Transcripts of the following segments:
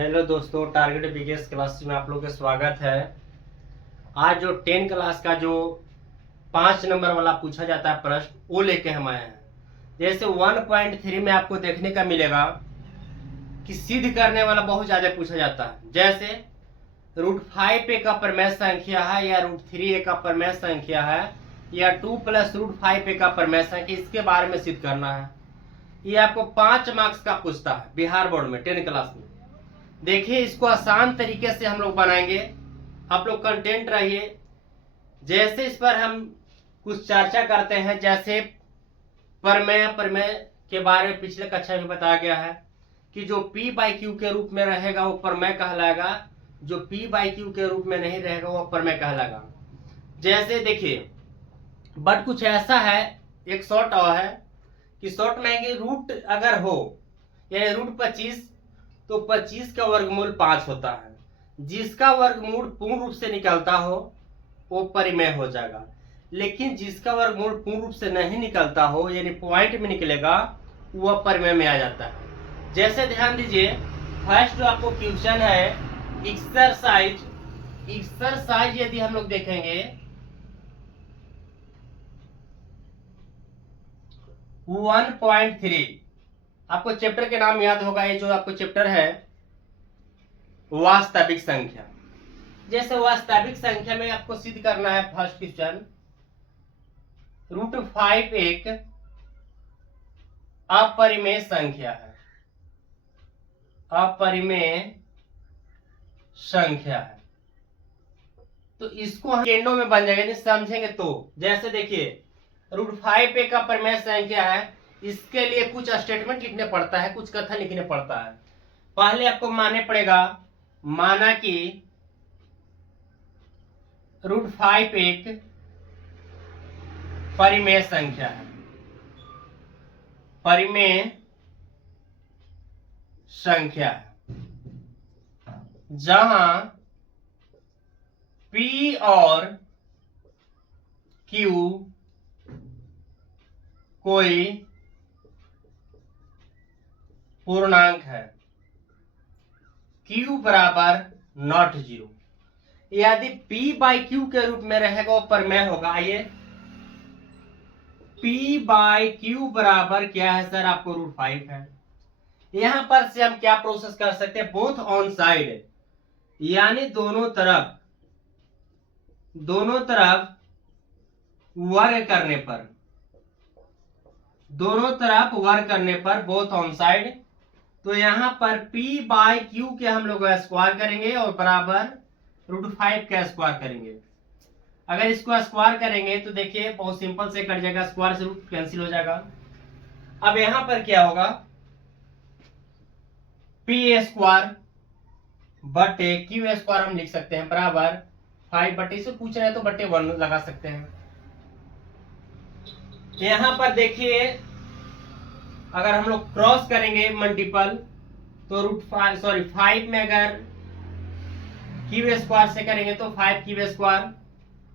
Hello दोस्तों, target biggest class में आप लोगों का स्वागत है। आज जो 10 क्लास का जो 5 नंबर वाला पूछा जाता है प्रश्न, वो लेके हम आए हैं। जैसे 1.3 में आपको देखने का मिलेगा कि सिद्ध करने वाला बहुत ज्यादा पूछा जाता है। जैसे √5 एक अपरमेय संख्या है, या √3 एक अपरमेय संख्या है, या 2 + √5 एक अपरमेय संख्या, इसके बारे में सिद्ध करना है। ये आपको 5 मार्क्स का पूछता है बिहार बोर्ड में 10 क्लास में। देखिए, इसको आसान तरीके से हम लोग बनाएंगे। आप लोग कंटेंट रहिए। जैसे इस पर हम कुछ चर्चा करते हैं, जैसे प्रमेय के बारे में पिछले कक्षा में बताया गया है कि जो P/Q के रूप में रहेगा वो प्रमेय कहलाएगा, जो P/Q के रूप में नहीं रहेगा वो प्रमेय कहलाएगा। जैसे देखिए, बट कुछ ऐसा है, एक शॉर्ट और है कि शॉर्ट में कि रूट अगर हो, यानी √25, तो 25 का वर्गमूल 5 होता है। जिसका वर्गमूल पूर्ण रूप से निकलता हो वो परिमेय हो जाएगा, लेकिन जिसका वर्गमूल पूर्ण रूप से नहीं निकलता हो, यानी पॉइंट में निकलेगा, वह परिमेय में आ जाता है। जैसे ध्यान दीजिए, फर्स्ट जो आपको क्वेश्चन है एक्सरसाइज यदि हम लोग देखेंगे 1.3, आपको चैप्टर के नाम याद होगा। ये जो आपको चैप्टर है वास्तविक संख्या। जैसे वास्तविक संख्या में आपको सिद्ध करना है फर्स्ट क्वेश्चन, √5 एक अपरिमेय संख्या है, अपरिमेय संख्या है। तो इसको हम सेकेंडों में बन जाएगा, नहीं समझेंगे तो। जैसे देखिए, √5 एक अपरिमेय संख्या है, इसके लिए कुछ स्टेटमेंट लिखने पड़ता है, कुछ कथन लिखने पड़ता है। पहले आपको मानने पड़ेगा, माना कि √5 एक परिमेय संख्या है, परिमेय संख्या है, जहां P और Q कोई पूर्णांक है, Q बराबर नॉट 0। यदि P/Q के रूप में रहेगा वो परिमेय होगा। आइए, P/Q बराबर क्या है सर? आपको √5 है। यहां पर से हम क्या प्रोसेस कर सकते हैं? बोथ ऑन साइड, यानी दोनों तरफ वर्ग करने पर, दोनों तरफ वर्ग करने पर बोथ ऑन साइड, तो यहां पर P/Q के हम लोग स्क्वायर करेंगे और बराबर √5 का स्क्वायर करेंगे। अगर इसको स्क्वायर करेंगे तो देखिए बहुत सिंपल से कट जाएगा, स्क्वायर से रूट कैंसिल हो जाएगा। अब यहां पर क्या होगा? P² बटे Q² हम लिख सकते हैं बराबर 5 बटे, से पूछ रहे हैं तो बटे 1 लगा सकते हैं। यहां पर देखिए, अगर हम लोग क्रॉस करेंगे मल्टीपल, तो √5 में अगर Q² से करेंगे तो 5Q²,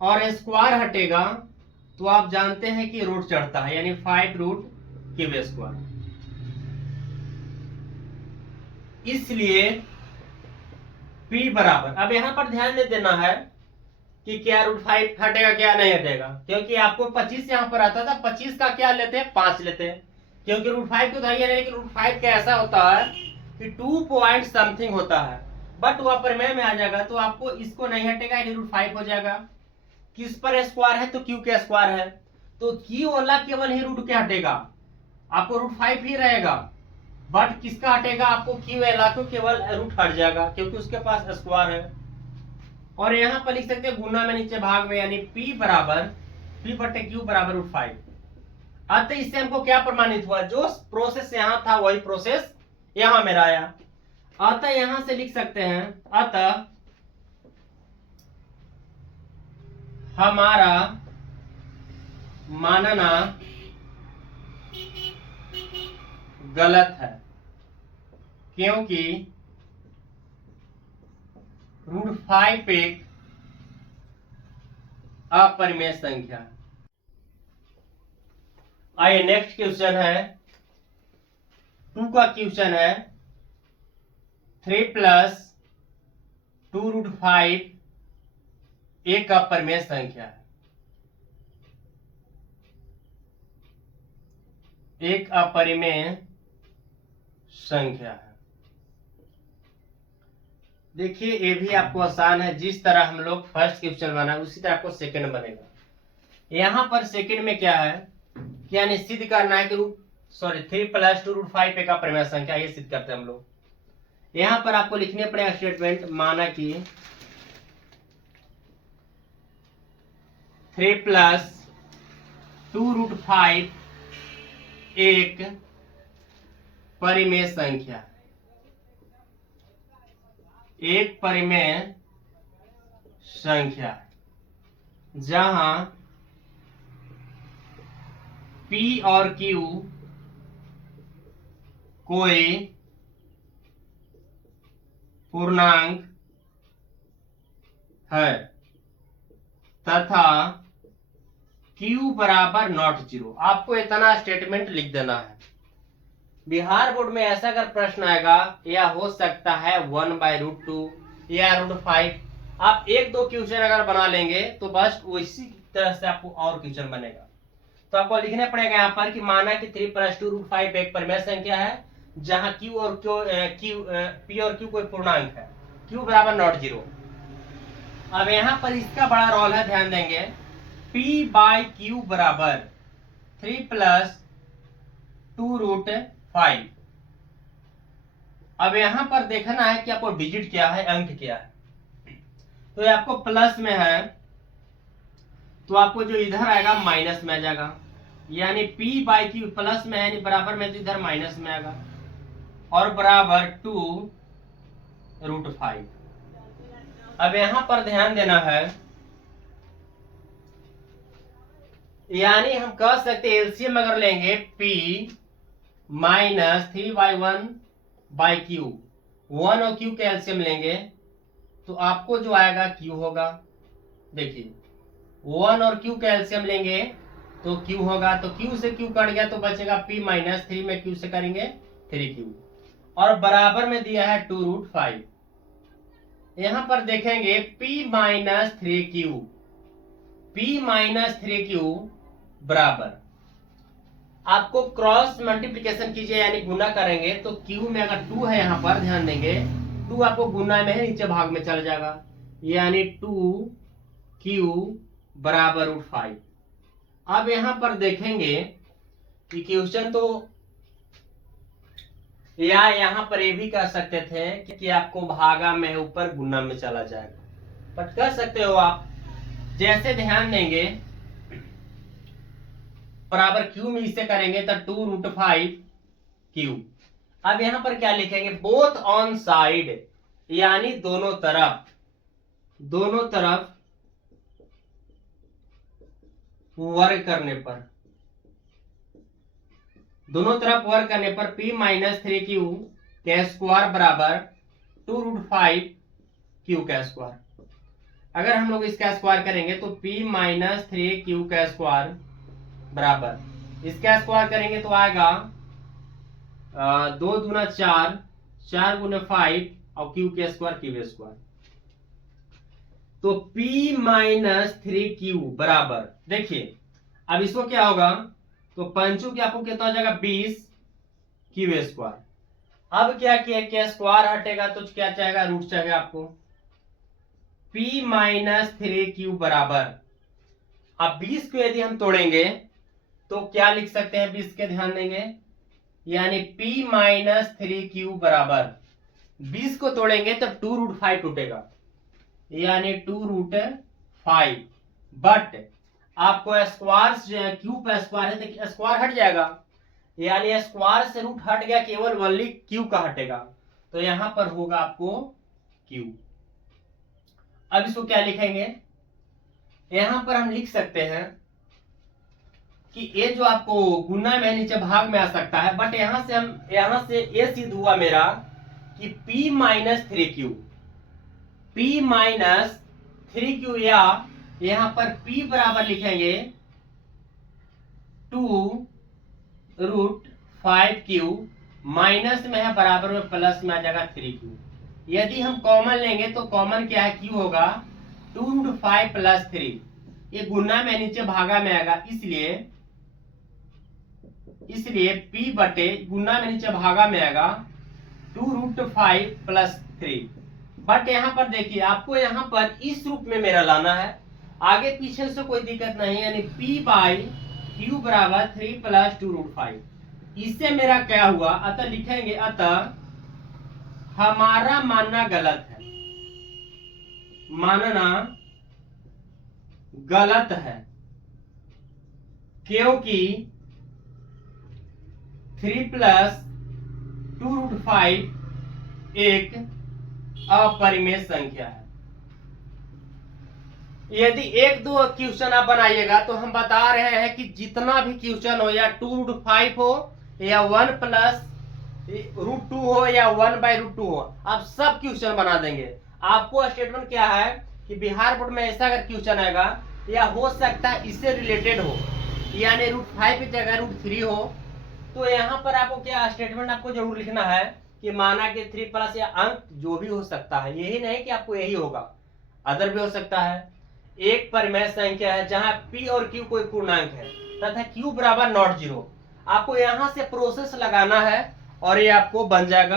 और स्क्वायर हटेगा तो आप जानते हैं कि रूट चढ़ता है, यानी 5√Q²। इसलिए P बराबर, अब यहां पर ध्यान दे देना है कि क्या √5 हटेगा क्या नहीं हटेगा, क्योंकि आपको 25 यहां पर आता था, 25 का क्या लेते हैं? 5 लेते हैं, क्योंकि √5 को धैर्य नहीं कि √5 कैसा होता है कि 2 पॉइंट समथिंग होता है, बट वह परिमेय में आ जाएगा, तो आपको इसको नहीं हटेगा, यानी √5 हो जाएगा। किस पर स्क्वायर है? तो Q के स्क्वायर है, तो Q वाला केवल ही रूट क्या हटेगा? आपको √5 ही रहेगा, बट किसका हटेगा? आपको Q वाला को केवल रूट हट जाएगा, क्योंकि उसके पास स्क्वायर है। और यहां पर लिख सकते हैं गुना में नीचे भाग में, यानी P बटे Q बराबर √5। अतः इससे हमको क्या प्रमाणित हुआ? जो प्रोसेस यहां था वही प्रोसेस यहां मेरा आया। अतः यहां से लिख सकते हैं, अतः हमारा मानना गलत है, क्योंकि √5 एक अपरिमेय संख्या। आइए नेक्स्ट क्वेश्चन है, 2 का क्वेश्चन है, 3+2√5 एक अपरिमेय संख्या है, एक अपरिमेय संख्या है। देखिए ये भी आपको आसान है, जिस तरह हम लोग फर्स्ट क्वेश्चन बना उसी तरह आपको सेकंड बनेगा। यहां पर सेकंड में क्या है, क्या निश्चित करना है कि 3+2√5 एक अपरिमेय संख्या, ये सिद्ध करते हैं हम लोग। यहां पर आपको लिखने पड़ेगा स्टेटमेंट, माना कि 3+2√5 एक परिमेय संख्या, एक परिमेय संख्या जहां P और Q कोई पूर्णांक है तथा Q बराबर नॉट 0। आपको इतना स्टेटमेंट लिख देना है। बिहार बोर्ड में ऐसा अगर प्रश्न आएगा, या हो सकता है 1/√2 या √5, आप एक दो क्वेश्चन अगर बना लेंगे तो बस उसी तरह से आपको और क्वेश्चन बनेगा। तो आपको लिखना पड़ेगा यहाँ पर कि माना कि 3+2√5 एक परिमेय संख्या है जहां P और Q कोई पूर्णांक है, Q बराबर नॉट 0। अब यहाँ पर इसका बड़ा रोल है, ध्यान देंगे। P/Q बराबर 3+2√5। अब यहां पर देखना है कि आपको डिजिट क्या है, अंक क्या है। तो ये आपको प्लस में है तो आपको जो इधर आएगा माइनस में आ जाएगा, यानी P/Q प्लस में है यानी बराबर में, तो इधर माइनस में आएगा और बराबर 2√5। अब यहां पर ध्यान देना है, यानी हम कह सकते एलसीएम अगर लेंगे P - 3/1/Q, 1 और Q के एलसीएम लेंगे तो आपको जो आएगा Q होगा। देखिए 1 और Q के एलसीएम लेंगे तो Q होगा, तो Q से Q कट गया तो बचेगा P - 3 में Q से करेंगे 3Q और बराबर में दिया है 2√5। यहां पर देखेंगे P - 3Q बराबर, आपको क्रॉस मल्टीप्लिकेशन कीजिए यानी गुना करेंगे तो Q में अगर 2 है, यहां पर ध्यान देंगे 2 आपको गुना में है, नीचे भाग में चल जाएगा, यानी 2Q बराबर √5। अब यहां पर देखेंगे कि क्वेश्चन तो, या यहां पर ये भी कह सकते थे कि आपको भागा में ऊपर गुना में चला जाएगा, बट कर सकते हो आप जैसे ध्यान देंगे बराबर Q में इसे करेंगे तो 2√5Q। अब यहां पर क्या लिखेंगे, बोथ ऑन साइड यानी दोनों तरफ वर्ग करने पर, P - 3Q के स्क्वायर बराबर 2√5Q का स्क्वायर। अगर हम लोग इसका स्क्वायर करेंगे तो P - 3Q का स्क्वायर बराबर, इसका स्क्वायर करेंगे तो आएगा 2 दूना 4, 4 गुने 5 और Q के स्क्वायर। तो P - 3Q बराबर, देखिए अब इसको क्या होगा, तो पंचों की आपको कितना हो जाएगा 20Q स्क्वायर। अब क्या किया, क्या स्क्वायर हटेगा तो क्या चाहेगा, रूट चाहेगा आपको। P - 3Q बराबर, अब 20 को यदि हम तोड़ेंगे तो क्या लिख सकते हैं, 20 के ध्यान देंगे, यानी P - 3Q बराबर 20 को तोड़ेंगे तो 2√5 टूटेगा, यानी 2√5। बट आपको स्क्वायर Q पे स्क्वायर है तो स्क्वायर हट जाएगा, यानी स्क्वायर से रूट हट गया, केवल ओनली Q का हटेगा, तो यहां पर होगा आपको Q। अब इसको क्या लिखेंगे, यहां पर हम लिख सकते हैं कि ये जो आपको गुना में नीचे भाग में आ सकता है, बट यहां से ये सिद्ध हुआ मेरा कि P - 3Q या यहां पर P बराबर लिखेंगे 2√5Q, माइनस में है बराबर में प्लस में आ जाएगा 3Q। यदि हम कॉमन लेंगे तो कॉमन क्या है, क्यू होगा 2√5 प्लस 3, ये गुना में नीचे भागा में आएगा, इसलिए p बटे गुना में नीचे भागा में आएगा 2√5 प्लस 3। बट यहाँ पर देखिए आपको यहाँ पर इस रूप में मेरा लाना है, आगे पीछे से कोई दिक्कत नहीं, यानी p बाई क्यू बराबर 3 प्लस 2√5। इससे मेरा क्या हुआ, अतः लिखेंगे अतः हमारा मानना गलत है, मानना गलत है, क्योंकि 3 प्लस 2√5 एक अपरिमेय संख्या है। यदि एक दो क्वेश्चन आप बनाइएगा तो हम बता रहे हैं कि जितना भी क्वेश्चन हो, या 2√5 हो या 1 प्लस √2 हो या 1/√2 हो, आप सब क्वेश्चन बना देंगे। आपको स्टेटमेंट क्या है कि बिहार बोर्ड में ऐसा अगर क्वेश्चन आएगा, या हो सकता है इससे रिलेटेड हो, यानी √5 की जगह √3 हो, तो यहाँ पर आपको क्या स्टेटमेंट आपको जरूर लिखना है कि माना कि 3 प्लस या अंक जो भी हो सकता है, यही नहीं कि आपको यही होगा, अदर भी हो सकता है। एक परिमेय संख्या है जहां p और q कोई पूर्णांक है तथा q बराबर नॉट 0। आपको यहां से प्रोसेस लगाना है और ये आपको बन जाएगा।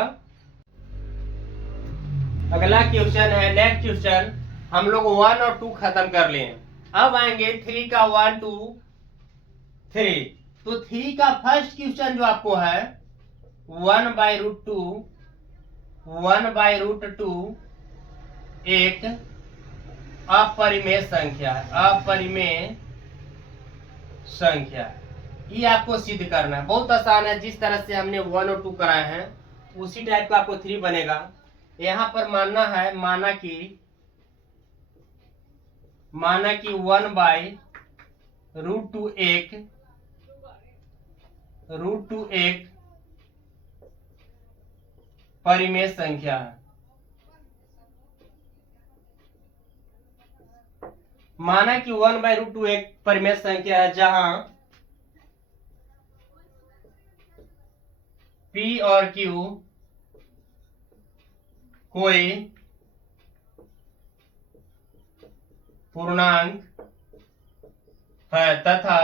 अगला क्वेश्चन है, नेक्स्ट क्वेश्चन, हम लोग 1 और 2 खत्म कर लिए, अब आएंगे 3 का 1 2 3। तो 3 का फर्स्ट क्वेश्चन जो आपको है 1/√2 एक अपरिमेय संख्या है, अपरिमेय संख्या, ये आपको सिद्ध करना है। बहुत आसान है, जिस तरह से हमने 1 और 2 कराए हैं उसी टाइप का आपको 3 बनेगा। यहाँ पर मानना है, माना कि 1/√2 एक परिमेय संख्या है। माना कि 1/√2 एक परिमेय संख्या है जहां p और q कोई पूर्णांक है तथा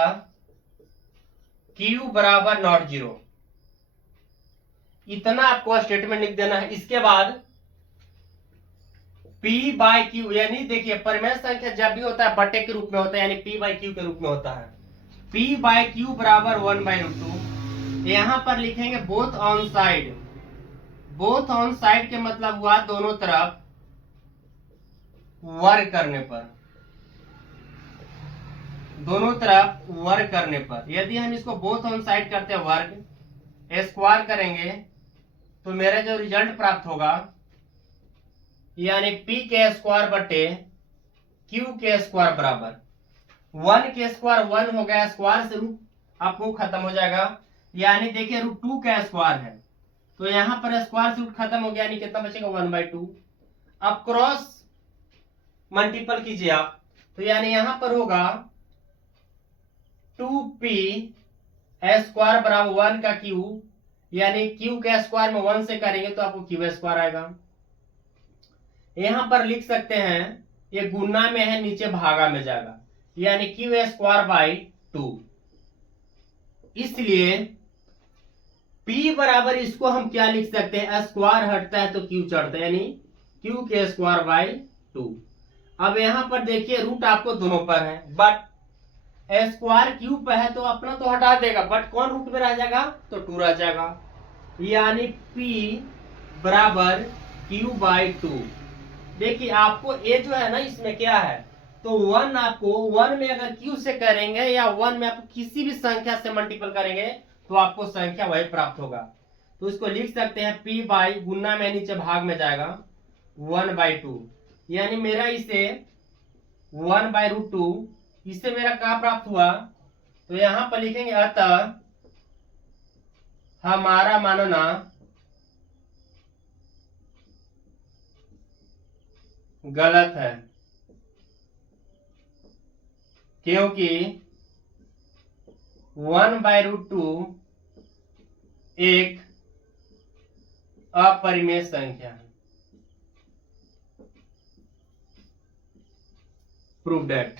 q बराबर नॉट 0। इतना आपको स्टेटमेंट लिख देना है। इसके बाद p बाई क्यू, यानी देखिए परिमेय संख्या जब भी होता है बटे के रूप में होता है, यानी p बाई क्यू के रूप में होता है। p बाई क्यू बराबर 1/√2। यहाँ पर लिखेंगे both on side. Both on side के मतलब हुआ दोनों तरफ वर्ग करने पर, दोनों तरफ वर्ग करने पर। यदि हम इसको बोथ ऑन साइड करते हैं वर्ग, स्क्वायर करेंगे तो मेरा जो रिजल्ट प्राप्त होगा, यानी p के स्क्वायर बटे q के स्क्वायर बराबर 1 के स्क्वायर 1 हो गया, स्क्वायर से रूट आपको खत्म हो जाएगा, यानी देखिए √2 का स्क्वायर है तो यहाँ पर स्क्वायर से रूट खत्म हो गया, यानी कितना बचेगा 1/2। अब क्रॉस मल्टीपल कीजिए आप, तो यानी यहाँ पर होगा 2p स्क्वायर बराबर 1 का q, यानी q के स्क्वायर में 1 से करेंगे तो आपको q स्क्वायर आएगा। यहां पर लिख सकते हैं, ये गुना में है नीचे भागा में जाएगा, यानी q स्क्वायर बाई 2। इसलिए p बराबर इसको हम क्या लिख सकते हैं, स्क्वायर हटता है तो q चढ़ता है, यानी q के स्क्वायर बाई 2। अब यहां पर देखिए रूट आपको दोनों पर है, बट स्क्वायर क्यू पे है तो अपना तो हटा देगा, बट कौन रूट में रह जाएगा, तो 2 रह जाएगा, यानी p बराबर q बाई 2। देखिए आपको ये जो है ना, इसमें क्या है, तो 1 आपको 1 में अगर q से करेंगे या 1 में आप किसी भी संख्या से मल्टीपल करेंगे तो आपको संख्या वही प्राप्त होगा। तो इसको लिख सकते हैं p बाई गुना में नीचे भाग में जाएगा 1/2, यानी मेरा इसे 1/√2, इससे मेरा क्या प्राप्त हुआ, तो यहां पर लिखेंगे अतः हमारा मानना गलत है, क्योंकि 1/√2 एक अपरिमेय संख्या है। Prove that